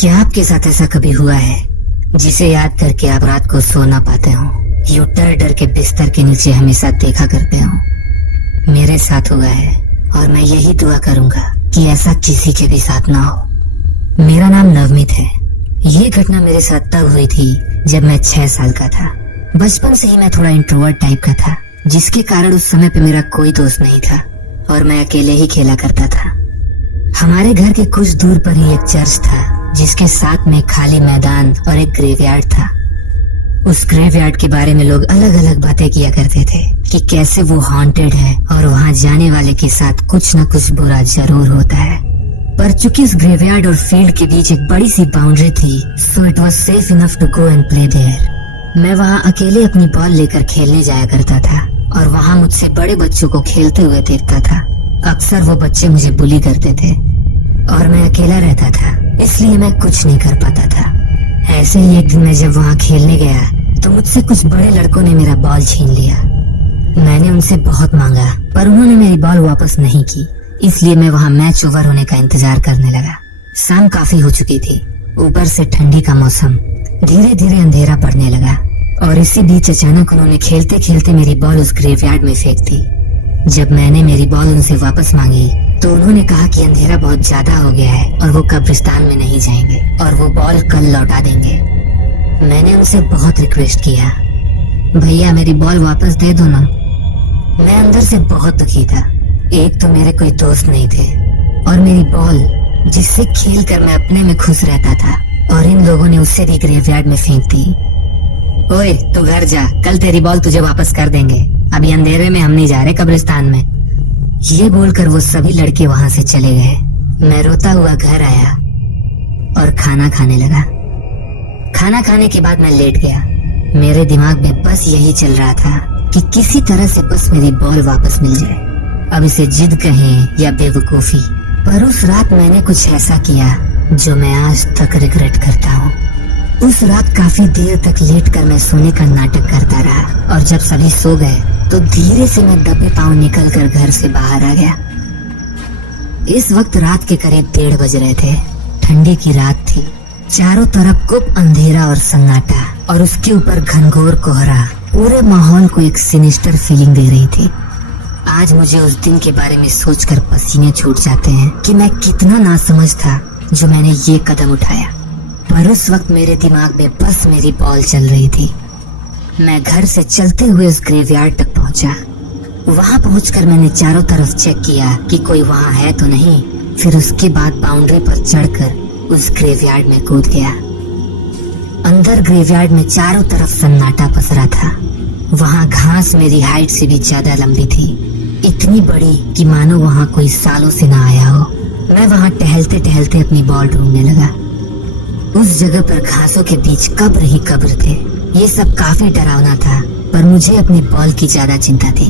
क्या आपके साथ ऐसा कभी हुआ है जिसे याद करके आप रात को सो ना पाते हो, यूं डर डर के बिस्तर के नीचे हमेशा देखा करते हो? मेरे साथ हुआ है और मैं यही दुआ करूंगा कि ऐसा किसी के भी साथ ना हो। मेरा नाम नवमीत है। ये घटना मेरे साथ तब हुई थी जब मैं 6 साल का था। बचपन से ही मैं थोड़ा इंट्रोवर्ट टाइप का था, जिसके कारण उस समय पे मेरा कोई दोस्त नहीं था और मैं अकेले ही खेला करता था। हमारे घर के कुछ दूर पर ही एक चर्च था, जिसके साथ में खाली मैदान और एक ग्रेवयार्ड था। उस ग्रेवयार्ड के बारे में लोग अलग अलग बातें किया करते थे कि कैसे वो हॉन्टेड है और वहाँ जाने वाले के साथ कुछ न कुछ बुरा जरूर होता है। पर चूंकि उस ग्रेवयार्ड और फील्ड के बीच एक बड़ी सी बाउंड्री थी, so it was safe enough to go and play there. मैं वहाँ अकेले अपनी बॉल लेकर खेलने जाया करता था और वहाँ मुझसे बड़े बच्चों को खेलते हुए देखता था। अक्सर वो बच्चे मुझे बुली करते थे और मैं अकेला रहता था, इसलिए मैं कुछ नहीं कर पाता था। ऐसे ही एक दिन मैं जब वहाँ खेलने गया तो मुझसे कुछ बड़े लड़कों ने मेरा बॉल छीन लिया। मैंने उनसे बहुत मांगा पर उन्होंने मेरी बॉल वापस नहीं की, इसलिए मैं वहाँ मैच ओवर होने का इंतजार करने लगा। शाम काफी हो चुकी थी, ऊपर से ठंडी का मौसम, धीरे धीरे अंधेरा पड़ने लगा और इसी बीच अचानक उन्होंने खेलते खेलते मेरी बॉल उस ग्रेवयार्ड में फेंक दी। जब मैंने मेरी बॉल उनसे वापस मांगी तो उन्होंने कहा कि अंधेरा बहुत ज्यादा हो गया है और वो कब्रिस्तान में नहीं जाएंगे और वो बॉल कल लौटा देंगे। मैंने उनसे बहुत रिक्वेस्ट किया, भैया मेरी बॉल वापस दे दो ना। मैं अंदर से बहुत दुखी था। एक तो मेरे कोई दोस्त नहीं थे और मेरी बॉल जिससे खेल कर मैं अपने में खुश रहता था, और इन लोगों ने उससे भी ग्रेवयार्ड में फेंक दी। ओए तू घर जा, कल तेरी बॉल तुझे वापस कर देंगे, अभी अंधेरे में हम नहीं जा रहे कब्रिस्तान में। ये बोलकर वो सभी लड़के वहाँ से चले गए। मैं रोता हुआ घर आया और खाना खाने लगा। खाना खाने के बाद मैं लेट गया। मेरे दिमाग में बस यही चल रहा था कि किसी तरह से बस मेरी बॉल वापस मिल जाए। अब इसे जिद कहें या बेवकूफी, पर उस रात मैंने कुछ ऐसा किया जो मैं आज तक रिग्रेट करता हूँ। उस रात काफी देर तक लेटकर मैं सोने का नाटक करता रहा और जब सभी सो गए तो धीरे से मैं दबे पांव निकलकर घर से बाहर आ गया। इस वक्त रात के करीब 1:30 बज रहे थे। ठंडी की रात थी, चारों तरफ गुप अंधेरा और सन्नाटा और उसके ऊपर घनघोर कोहरा पूरे माहौल को एक सिनिस्टर फीलिंग दे रही थी। आज मुझे उस दिन के बारे में सोचकर पसीने छूट जाते हैं कि मैं कितना नासमझ था जो मैंने ये कदम उठाया। पर उस वक्त मेरे दिमाग में बस मेरी बॉल चल रही थी। मैं घर से चलते हुए उस ग्रेवयार्ड तक पहुंचा। वहां पहुंचकर मैंने चारों तरफ चेक किया कि कोई वहां है तो नहीं। फिर उसके बाद बाउंड्री पर चढ़कर उस ग्रेवयार्ड में कूद गया। अंदर ग्रेवयार्ड में चारों तरफ सन्नाटा पसरा था। वहां घास मेरी हाइट से भी ज्यादा लंबी थी, इतनी बड़ी कि मानो वहां कोई सालों से ना आया हो। मैं वहां टहलते टहलते अपनी बॉल ढूंढने लगा। उस जगह पर घासों के बीच कब्र ही कब्र थे। ये सब काफी डरावना था, पर मुझे अपनी बॉल की ज्यादा चिंता थी।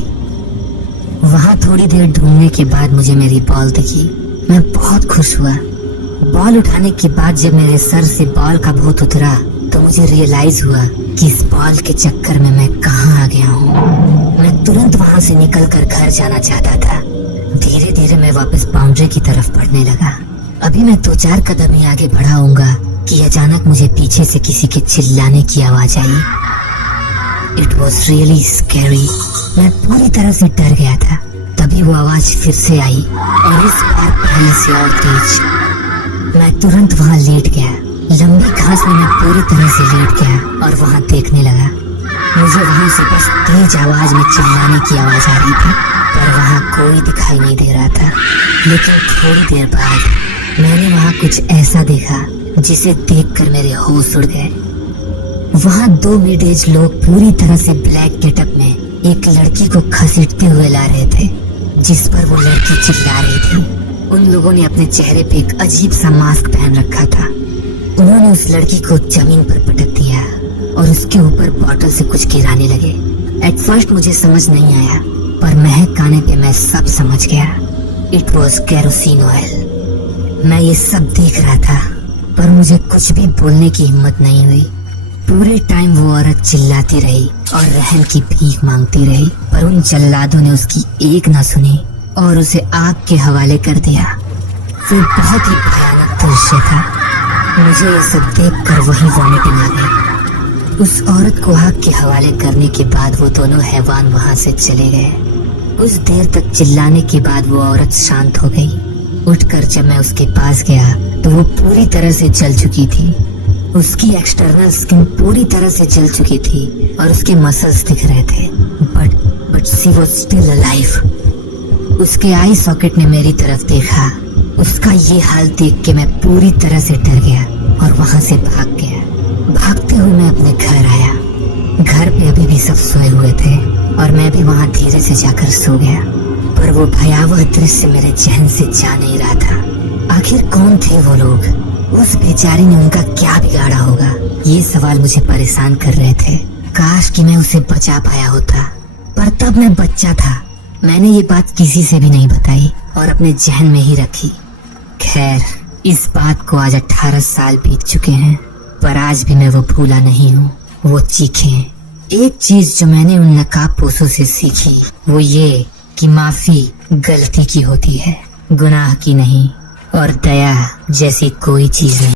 वहां थोड़ी देर ढूंढने के बाद मुझे मेरी बॉल दिखी। मैं बहुत खुश हुआ। बॉल उठाने के बाद जब मेरे सर से बॉल का भूत उतरा तो मुझे रियलाइज हुआ कि इस बॉल के चक्कर में मैं कहाँ आ गया हूँ। मैं तुरंत वहां से निकलकर घर जाना चाहता था। धीरे धीरे मैं वापस बाउंड्री की तरफ बढ़ने लगा। अभी मैं 2-4 कदम ही आगे बढ़ा होऊंगा कि अचानक मुझे पीछे से किसी के चिल्लाने की आवाज आई। It was really scary. मैं पूरी तरह से डर गया था। तभी वो आवाज फिर से आई और इस बार पहले से और तेज। मैं तुरंत वहाँ लेट गया। लंबी घास में मैं पूरी तरह से लेट गया और वहाँ देखने लगा। मुझे वहाँ से बस तेज आवाज में चिल्लाने की आवाज आ रही थी, पर वहाँ कोई दिखाई नहीं दे रहा था। लेकिन थोड़ी देर बाद मैंने वहाँ कुछ ऐसा देखा जिसे देखकर मेरे होश उड़ गए। वहाँ 2 मिड एज लोग पूरी तरह से ब्लैक गेटअप में एक लड़की को घसीटते हुए ला रहे थे, जिस पर वो लड़की चिल्ला रही थी। उन लोगों ने अपने चेहरे पे एक अजीब सा मास्क पहन रखा था। उन्होंने उस लड़की को जमीन पर पटक दिया और उसके ऊपर बॉटल से कुछ गिराने लगे। एट फर्स्ट मुझे समझ नहीं आया, पर महक आने पे मैं सब समझ गया। It was kerosene oil. मैं ये सब देख रहा था, पर मुझे कुछ भी बोलने की हिम्मत नहीं हुई। पूरे टाइम वो औरत चिल्लाती रही और रहम की भीख मांगती रही, पर उन जल्लादों ने उसकी एक ना सुनी और उसे आग के हवाले कर दिया। वो बहुत ही भयानक दृश्य था। मुझे ये सब देखकर वही वॉमिटिंग आ गई। उस औरत को आग के हवाले करने के बाद वो दोनों हैवान वहां से चले गए। कुछ देर तक चिल्लाने के बाद वो औरत शांत हो गई। उठकर जब मैं उसके पास गया तो वो पूरी तरह से जल चुकी थी। उसकी एक्सटर्नल स्किन पूरी तरह से जल चुकी थी और उसके मसल्स दिख रहे थे, but she was still alive. उसके आई सॉकेट ने मेरी तरफ देखा। उसका ये हाल देख के मैं पूरी तरह से डर गया और वहां से भाग गया। भागते हुए मैं अपने घर आया। घर पे अभी भी सब सोए हुए थे और मैं भी वहां धीरे से जाकर सो गया, पर वो भयावह दृश्य मेरे जहन से जा नहीं रहा था। आखिर कौन थे वो लोग? उस बेचारी ने उनका क्या बिगाड़ा होगा? ये सवाल मुझे परेशान कर रहे थे। काश कि मैं उसे बचा पाया होता, पर तब मैं बच्चा था। मैंने ये बात किसी से भी नहीं बताई और अपने जहन में ही रखी। खैर, इस बात को आज 18 साल बीत चुके हैं, पर आज भी मैं वो भूला नहीं हूँ। वो चीखें। एक चीज जो मैंने उन नकाबपोशों से सीखी वो ये कि माफी गलती की होती है, गुनाह की नहीं, और दया जैसी कोई चीज नहीं।